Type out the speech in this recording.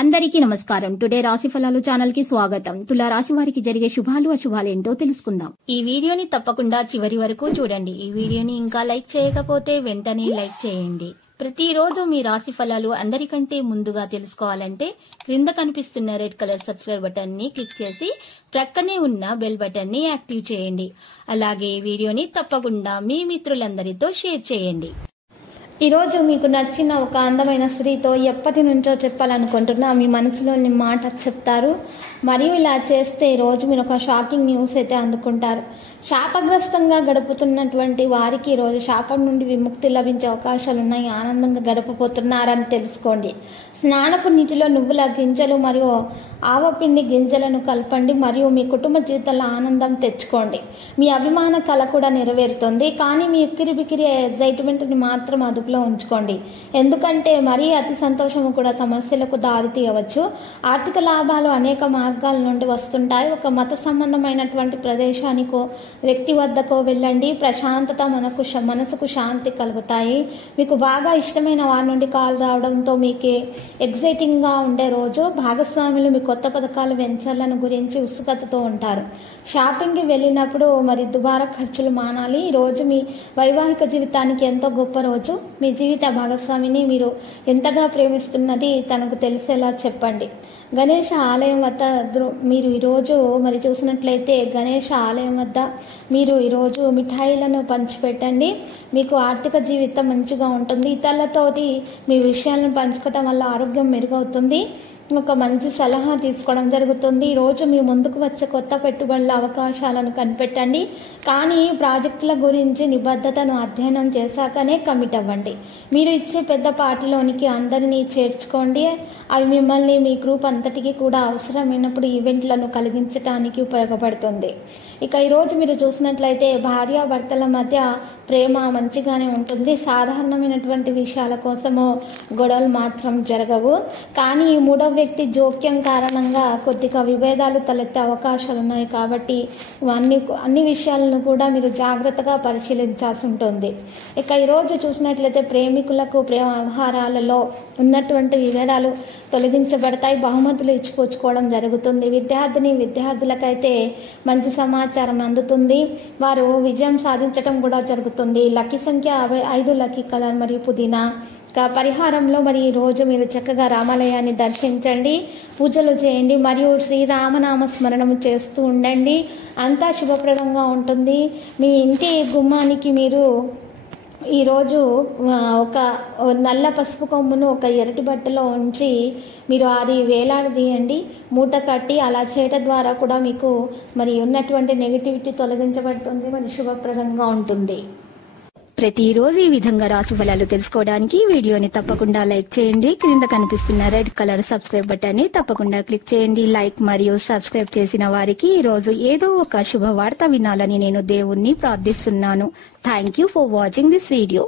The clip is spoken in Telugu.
అందరికీ నమస్కారం. టుడే రాశి ఫలాలు ఛానల్ కి స్వాగతం. తులా రాశి వారికి జరిగే శుభాలు అశుభాలు ఏంటో తెలుసుకుందాం. ఈ వీడియోని తప్పకుండా చివరి వరకు చూడండి. ఈ వీడియోని ఇంకా లైక్ చేయకపోతే వెంటనే లైక్ చేయండి. ప్రతిరోజు మీ రాశి ఫలాలు అందరికంటే ముందుగా తెలుసుకోవాలంటే క్రింద కనిపిస్తున్న రెడ్ కలర్ సబ్స్క్రైబ్ బటన్ ని క్లిక్ చేసి ప్రక్కనే ఉన్న బెల్ బటన్ ని యాక్టివ్ చేయండి. అలాగే వీడియోని తప్పకుండా మీ మిత్రులందరితో షేర్ చేయండి. ఈరోజు మీకు నచ్చిన ఒక అందమైన స్త్రీతో ఎప్పటి నుంచో చెప్పాలనుకుంటున్నా మీ మనసులోని మాట చెప్తారు. మరియు ఇలా చేస్తే ఈరోజు మీరు ఒక షాకింగ్ న్యూస్ అయితే అందుకుంటారు. శాపగ్రస్తంగా గడుపుతున్నటువంటి వారికి ఈరోజు శాపం నుండి విముక్తి లభించే అవకాశాలు ఉన్నాయి. ఆనందంగా గడపబోతున్నారని తెలుసుకోండి. స్నానపు నీటిలో నువ్వుల గింజలు మరియు ఆవపిండి గింజలను కలపండి మరియు మీ కుటుంబ జీవితంలో ఆనందం తెచ్చుకోండి. మీ అభిమాన కళ కూడా నెరవేరుతుంది. కానీ మీ బిక్కిరి ఎగ్జైట్మెంట్ని మాత్రం అదుపులో ఉంచుకోండి. ఎందుకంటే మరీ అతి సంతోషము కూడా సమస్యలకు దారి తీయవచ్చు. ఆర్థిక లాభాలు అనేక మార్గాల నుండి వస్తుంటాయి. ఒక మత సంబంధమైనటువంటి ప్రదేశానికో వ్యక్తి వద్దకో వెళ్ళండి. ప్రశాంతత మనసుకు శాంతి కలుగుతాయి. మీకు బాగా ఇష్టమైన వారి నుండి కాల్ రావడంతో మీకే ఎగ్జైటింగ్గా ఉండే రోజు. భాగస్వాములు మీ కొత్త పథకాలు వెంచర్లను గురించి ఉత్సుకతతో ఉంటారు. షాపింగ్కి వెళ్ళినప్పుడు మరి దుబారా ఖర్చులు మానాలి. ఈరోజు మీ వైవాహిక జీవితానికి ఎంతో గొప్ప రోజు. మీ జీవిత భాగస్వామిని మీరు ఎంతగా ప్రేమిస్తున్నది తనకు తెలిసేలా చెప్పండి. గణేష ఆలయం వద్ద మీరు ఈరోజు మరి చూసినట్లయితే గణేష ఆలయం వద్ద మీరు ఈరోజు మిఠాయిలను పంచిపెట్టండి. మీకు ఆర్థిక జీవితం మంచిగా ఉంటుంది. ఇతరులతోటి మీ విషయాలను పంచుకోవటం వల్ల ఆరోగ్యం మెరుగవుతుంది. ఒక మంచి సలహా తీసుకోవడం జరుగుతుంది. ఈరోజు మీ ముందుకు వచ్చే కొత్త పెట్టుబడుల అవకాశాలను కనిపెట్టండి. కానీ ప్రాజెక్టుల గురించి నిబద్ధతను అధ్యయనం చేశాకనే కమిట్ అవ్వండి. మీరు ఇచ్చే పెద్ద పార్టీలోనికి అందరినీ చేర్చుకోండి. అవి మిమ్మల్ని మీ గ్రూప్ అంతటికి కూడా అవసరమైనప్పుడు ఈవెంట్లను కలిగించడానికి ఉపయోగపడుతుంది. ఇక ఈరోజు మీరు చూసినట్లయితే భార్యాభర్తల మధ్య ప్రేమ మంచిగానే ఉంటుంది. సాధారణమైనటువంటి విషయాల కోసము గొడవలు మాత్రం జరగవు. కానీ మూడవ వ్యక్తి జోక్యం కారణంగా కొద్దిగా విభేదాలు తలెత్తే అవకాశాలు ఉన్నాయి. కాబట్టి అన్ని విషయాలను కూడా మీరు జాగ్రత్తగా పరిశీలించాల్సి ఉంటుంది. ఇక ఈరోజు చూసినట్లయితే ప్రేమికులకు ప్రేమ వ్యవహారాలలో ఉన్నటువంటి విభేదాలు తొలగించబడతాయి. బహుమతులు ఇచ్చిపుచ్చుకోవడం జరుగుతుంది. విద్యార్థులకైతే మంచి సమాచారం అందుతుంది. వారు విజయం సాధించడం కూడా జరుగుతుంది. లక్కీ సంఖ్య 5, లక్కీ కలర్ మరియు పుదీనా. పరిహారంలో మరి ఈరోజు మీరు చక్కగా రామాలయాన్ని దర్శించండి, పూజలు చేయండి మరియు శ్రీరామనామ స్మరణం చేస్తూ ఉండండి. అంతా శుభప్రదంగా ఉంటుంది. మీ ఇంటి గుమ్మానికి మీరు ఈరోజు ఒక నల్ల పసుపు కొమ్మును ఒక ఎర్రటి బట్టలో ఉంచి మీరు అది వేలాడదీయండి, మూట కట్టి. అలా చేయడం ద్వారా కూడా మీకు మరి ఉన్నటువంటి నెగిటివిటీ తొలగించబడుతుంది, మరి శుభప్రదంగా ఉంటుంది. ప్రతిరోజు ఈ విధంగా రాశి ఫలాలు తెలుసుకోవడానికి వీడియోని తప్పకుండా లైక్ చేయండి. క్రింద కనిపిస్తున్న రెడ్ కలర్ సబ్స్క్రైబ్ బటన్ ని తప్పకుండా క్లిక్ చేయండి. లైక్ మరియు సబ్స్క్రైబ్ చేసిన వారికి ఈ రోజు ఏదో ఒక శుభవార్త వినాలని నేను దేవుణ్ణి ప్రార్థిస్తున్నాను. Thank you for watching this video.